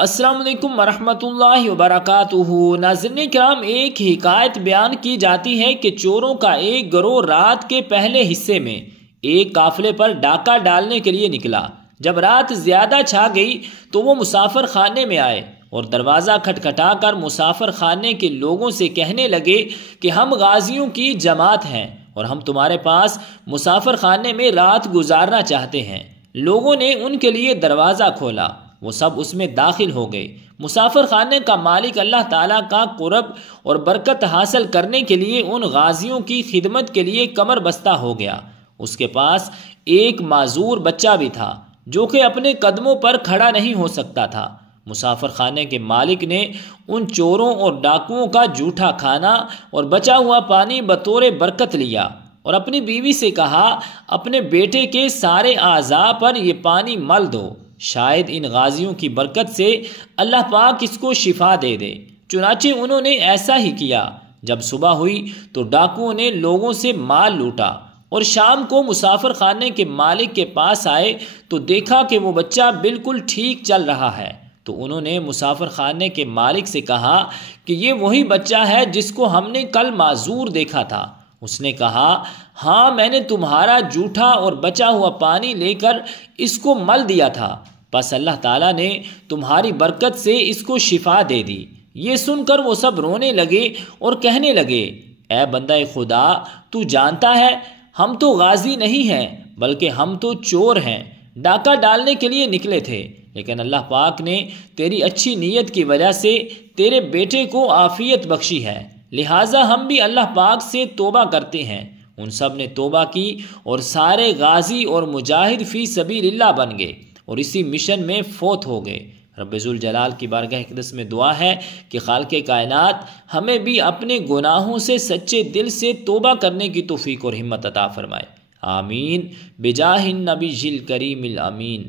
السلام علیکم ورحمۃ اللہ وبرکاتہ۔ ناظرین کرام، ایک حکایت بیان کی جاتی ہے کہ چوروں کا ایک گروہ رات کے پہلے حصے میں ایک قافلے پر ڈاکہ ڈالنے کے لیے نکلا۔ جب رات زیادہ چھا گئی تو وہ مسافر خانے میں آئے اور دروازہ کھٹکھٹا کر مسافر خانے کے لوگوں سے کہنے لگے کہ ہم غازیوں کی جماعت ہیں اور ہم تمہارے پاس مسافر خانے میں رات گزارنا چاہتے ہیں۔ لوگوں نے ان کے لیے دروازہ کھولا، وہ سب اس میں داخل ہو گئے۔ مسافر خانے کا مالک اللہ تعالیٰ کا قرب اور برکت حاصل کرنے کے لیے ان غازیوں کی خدمت کے لیے کمر بستہ ہو گیا۔ اس کے پاس ایک معذور بچہ بھی تھا جو کہ اپنے قدموں پر کھڑا نہیں ہو سکتا تھا۔ مسافر خانے کے مالک نے ان چوروں اور ڈاکوؤں کا جھوٹا کھانا اور بچا ہوا پانی بطور برکت لیا اور اپنی بیوی سے کہا، اپنے بیٹے کے سارے اعضاء پر یہ پانی مل دو، شاید ان غازیوں کی برکت سے اللہ پاک اس کو شفا دے دے۔ چنانچہ انہوں نے ایسا ہی کیا۔ جب صبح ہوئی تو ڈاکوؤں نے لوگوں سے مال لوٹا اور شام کو مسافر خانے کے مالک کے پاس آئے تو دیکھا کہ وہ بچہ بالکل ٹھیک چل رہا ہے۔ تو انہوں نے مسافر خانے کے مالک سے کہا کہ یہ وہی بچہ ہے جس کو ہم نے کل معذور دیکھا تھا۔ اس نے کہا، ہاں، میں نے تمہارا جھوٹا اور بچا ہوا پانی لے کر اس کو مل دیا تھا، بس اللہ تعالیٰ نے تمہاری برکت سے اس کو شفا دے دی۔ یہ سن کر وہ سب رونے لگے اور کہنے لگے، اے بندہ خدا، تو جانتا ہے ہم تو غازی نہیں ہیں بلکہ ہم تو چور ہیں، ڈاکہ ڈالنے کے لیے نکلے تھے، لیکن اللہ پاک نے تیری اچھی نیت کی وجہ سے تیرے بیٹے کو عافیت بخشی ہے، لہٰذا ہم بھی اللہ پاک سے توبہ کرتے ہیں۔ ان سب نے توبہ کی اور سارے غازی اور مجاہد فی سبیل اللہ بن گئے اور اسی مشن میں فوت ہو گئے۔ رب ذوالجلال کی بارگاہ اقدس میں دعا ہے کہ خالق کائنات ہمیں بھی اپنے گناہوں سے سچے دل سے توبہ کرنے کی توفیق اور ہمت عطا فرمائے۔ آمین بجاہ النبی الکریم الامین۔